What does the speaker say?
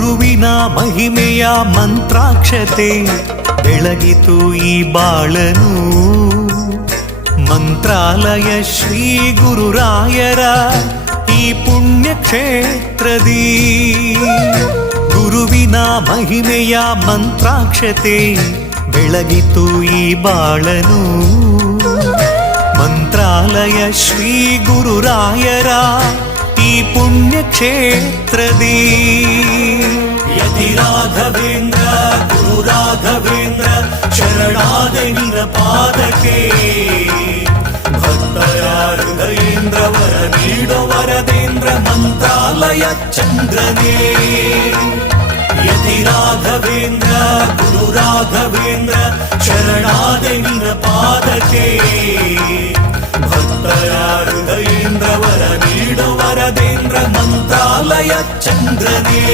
ಗುರುವಿನ ಮಹಿಮೆಯ ಮಂತ್ರಾಕ್ಷತೆ ಬೆಳಗಿತು ಈ ಬಾಳನು. ಮಂತ್ರಾಲಯ ಶ್ರೀ ಗುರುರಾಯರ ಈ ಪುಣ್ಯ ಕ್ಷೇತ್ರದಿ ಗುರುವಿನ ಮಹಿಮೆಯ ಮಂತ್ರಾಕ್ಷತೆ ಬೆಳಗಿತು ಈ ಬಾಳನು. ಮಂತ್ರಾಲಯ ಶ್ರೀ ಗುರುರಾಯರ ಈ ಪುಣ್ಯ ಕ್ಷೇತ್ರದಿ ಯತಿ ರಾಘವೇಂದ್ರ ಗುರು ರಾಘವೇಂದ್ರ ಶರಣಾದೆ ನಿನ ಪಾದಕ್ಕೆ. ಭಕ್ತರ ಹೃದಯೇಂದ್ರ ವರ ನೀಡೋ ವರದೇಂದ್ರ ಮಂತ್ರಾಲಯ ಚಂದ್ರನೇ. ಯತಿ ರಾಘವೇಂದ್ರ ಗುರು ರಾಘವೇಂದ್ರ ಶರಣಾದೆ ನಿನ ಪಾದಕ್ಕೆ. ಭಕ್ತರ ಹೃದಯೇಂದ್ರ ವರ ನೀಡೋ ವರದೇಂದ್ರ ಮಂತ್ರಾಲಯ ಚಂದ್ರನೇ.